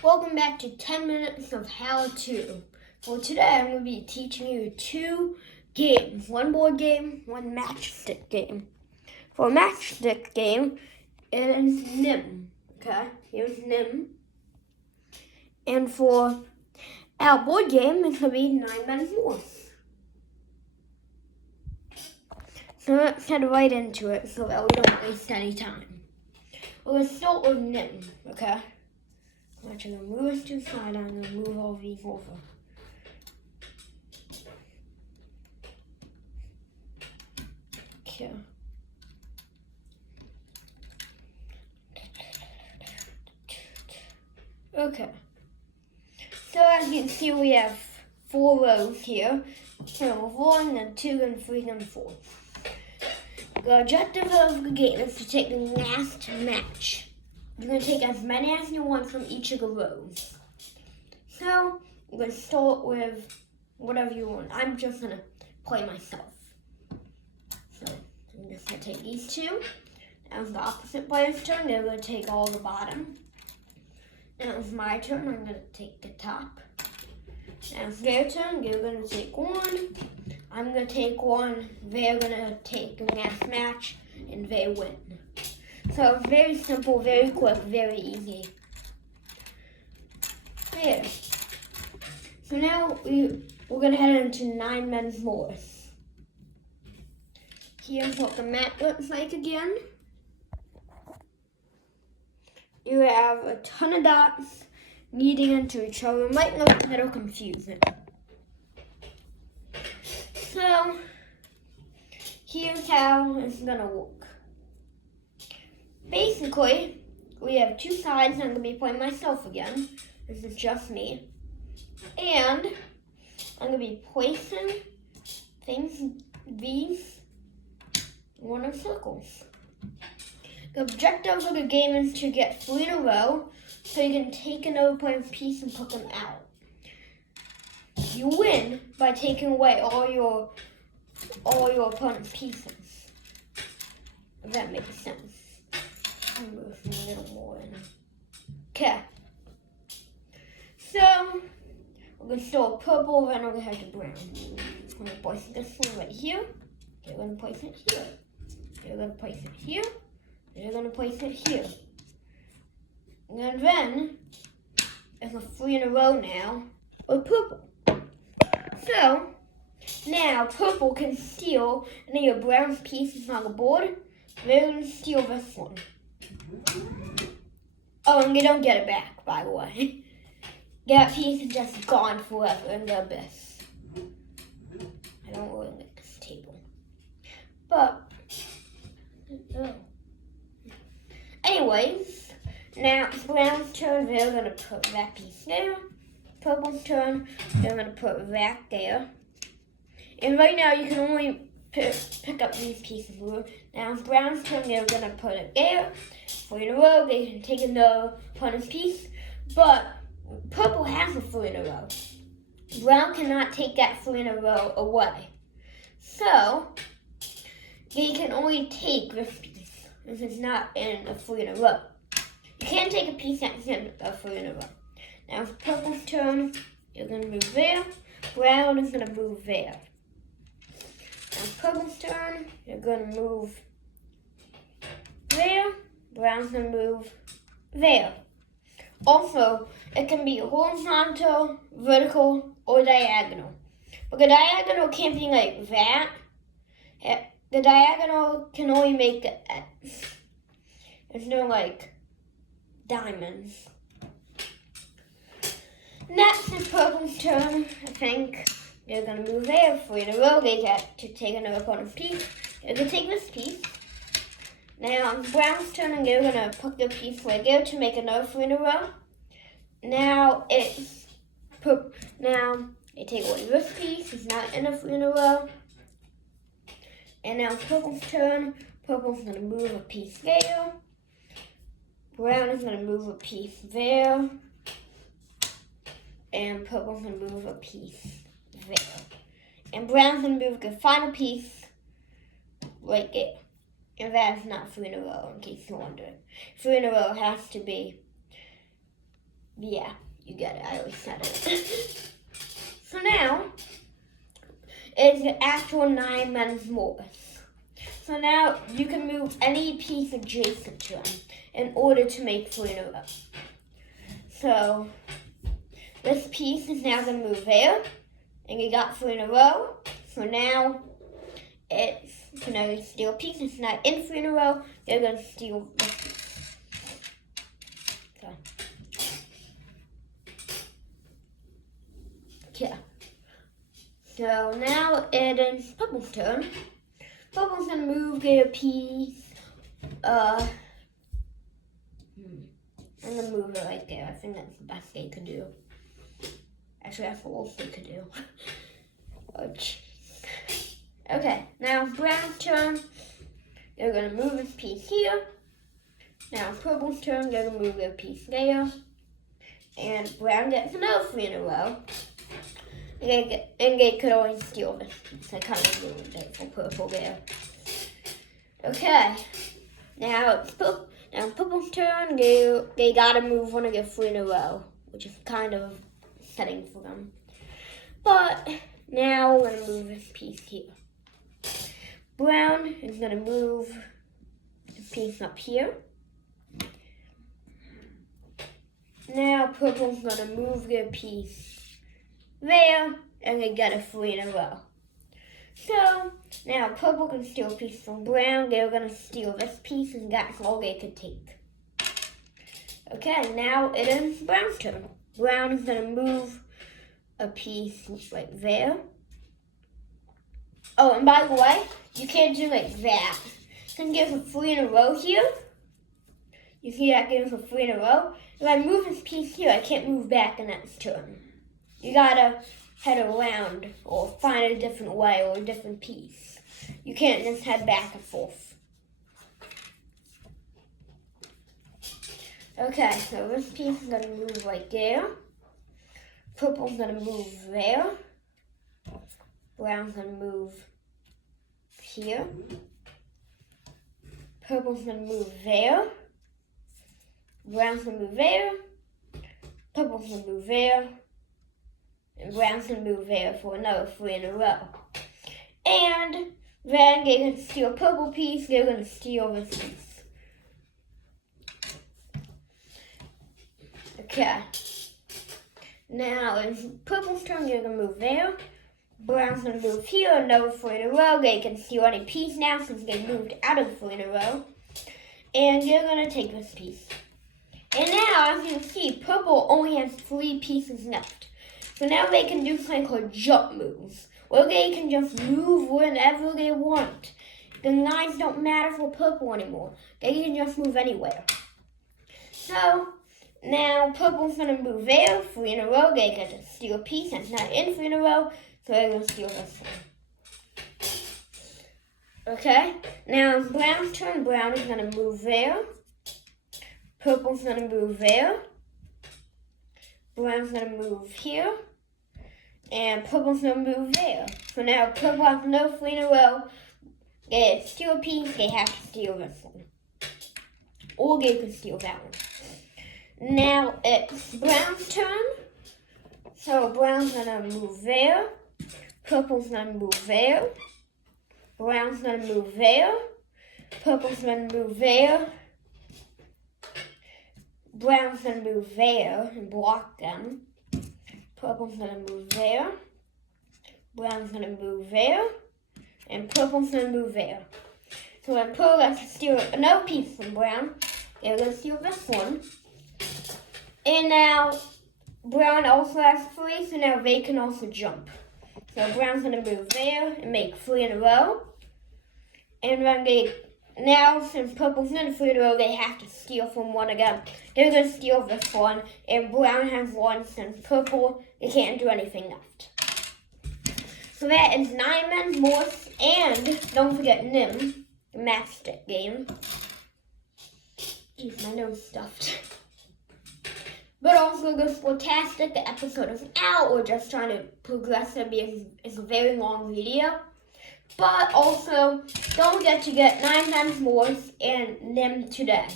Welcome back to 10 Minutes of How To. For today, I'm going to be teaching you two games. One board game, one matchstick game. For a matchstick game, it is NIM. Okay, here's NIM. And for our board game, it's going to be 9 Men More. So let's head right into it so that we don't waste any time. We're going to start with NIM, okay? I'm actually going to move this to the side. I'm going to move all these over. Okay. Okay. So as you can see, we have 4 rows here. So 1, then 2, then 3, then 4. The objective of the game is to take the last match. You're going to take as many as you want from each of the rows. So, you're going to start with whatever you want. I'm just going to play myself. So, I'm just going to take these two. Now it's the opposite player's turn. They're going to take all the bottom. Now it's my turn. I'm going to take the top. Now it's their turn. They're going to take one. I'm going to take one. They're going to take the last match. And they win. So it's very simple, very quick, very easy. There. So now we're going to head into 9 Men More. Here's what the map looks like again. You have a ton of dots leading into each other. It might look a little confusing. So, here's how it's going to work. Basically, we have 2 sides. I'm going to be playing myself again. This is just me. And I'm going to be placing these in one of circles. The objective of the game is to get 3 in a row so you can take another player's piece and put them out. You win by taking away all your opponent's pieces. If that makes sense. Move a little more in. Okay. So we're gonna start with purple, then we're gonna head to brown. I'm gonna place this one right here. You're gonna place it here. You're gonna place it here. You're gonna place it here. And then it's a 3 in a row now with purple. So now purple can steal any of brown's pieces on the board. They're gonna steal this one. Oh, and you don't get it back, by the way. That piece is just gone forever in the abyss. I don't really like this table. But, anyways, now it's brown's turn. They're going to put that piece there. Purple's turn. They're going to put that there. And right now, you can only pick up these pieces. Now it's brown's turn. They're going to put it there. 3 in a row. They can take another opponent's piece. But purple has a 3 in a row. Brown cannot take that 3 in a row away. So, they can only take this piece. This is not in a 3 in a row. You can't take a piece that's in a 3 in a row. Now it's purple's turn. You're going to move there. Brown is going to move there. Now it's purple's turn. You're going to move there. Brown's going to move there. Also, it can be horizontal, vertical, or diagonal. But the diagonal can't be like that. The diagonal can only make the X. There's no like diamonds. Next is purple's turn. I think they're going to move there. 3 in a row. They get to take another opponent's piece. They're going to take this piece. Now it's brown's turn, and they're going to put their piece right there to make another 3 in a row. Now they take away this piece. It's not in a 3 in a row. And now it's purple's turn. Purple's going to move a piece there. Brown is going to move a piece there. And purple's going to move a piece there. And brown's going to move the final piece right there. And that is not 3 in a row, in case you're wondering. 3 in a row has to be Yeah, you get it. I always said it. So now, it's the actual 9 men's Morris. So now, you can move any piece adjacent to them in order to make 3 in a row. So, this piece is now going to move there, and you got 3 in a row. So now, you steal a piece. It's not in 3 in a row. You're going to steal this piece. So. Yeah. So now it is Purple's turn. Purple's going to move, get a piece. I'm going to move it right there. I think that's the best they could do. Actually, that's the worst they could do. Okay, now Brown's turn. They're going to move this piece here. Now Purple's turn. They're going to move their piece there. And Brown gets another 3 in a row. And they could always steal this piece. I kind of ruined it for Purple there. Okay, now it's Purple's turn. They gotta move one of their 3 in a row, which is kind of setting for them. But now we're gonna move this piece here. Brown is gonna move the piece up here. Now Purple's gonna move their piece there, and they get a 3 in a row. So now Purple can steal a piece from Brown. They're gonna steal this piece, and that's all they could take. Okay, now it is Brown's turn. Brown is gonna move a piece right there. Oh, and by the way, you can't do like that. You can give a 3 in a row here. You see that gives a 3 in a row? If I move this piece here, I can't move back in that turn. You gotta head around or find a different way or a different piece. You can't just head back and forth. Okay, so this piece is gonna move right there. Purple's gonna move there. Brown's gonna move here. Purple's gonna move there. Brown's gonna move there. Purple's gonna move there. And Brown's gonna move there for another 3 in a row. And then they're gonna steal a purple piece. They're gonna steal this piece. Okay. Now it's Purple's turn. They're gonna move there. Brown's gonna move here. Another 3 in a row. They can steal any piece now since they moved out of 3 in a row. And they're gonna take this piece. And now, as you can see, Purple only has 3 pieces left. So now they can do something called jump moves, where they can just move whenever they want. The lines don't matter for Purple anymore. They can just move anywhere. So now Purple's gonna move there, 3 in a row. They get to steal a piece that's not in 3 in a row, so they're gonna steal this one. Okay, now it's Brown's turn. Brown is gonna move there. Purple's gonna move there. Brown's gonna move here. And Purple's gonna move there. So now Purple has no 3 in a row. They steal a piece, they have to steal this one. Or they can steal that one. Now it's Brown's turn. So Brown's gonna move there. Purple's gonna move there. Brown's gonna move there. Purple's gonna move there. Brown's gonna move there and block them. Purple's gonna move there. Brown's gonna move there. And Purple's gonna move there. So when Purple has to steal another piece from Brown, they're gonna steal this one. And now Brown also has 3, so now they can also jump. So Brown's gonna move there and make 3 in a row. And when now, since Purple's in 3 in a row, they have to steal from one again. They're going to steal this one, and Brown has 1. Since Purple, they can't do anything left. So that is 9 men's Morris, and don't forget Nim, the matchstick game. Jeez, my nose stuffed. But also, this Sportastic, the episode is out. We're just trying to progress it because it's a very long video. But also, don't forget to get 9 men's Morris and Nim today.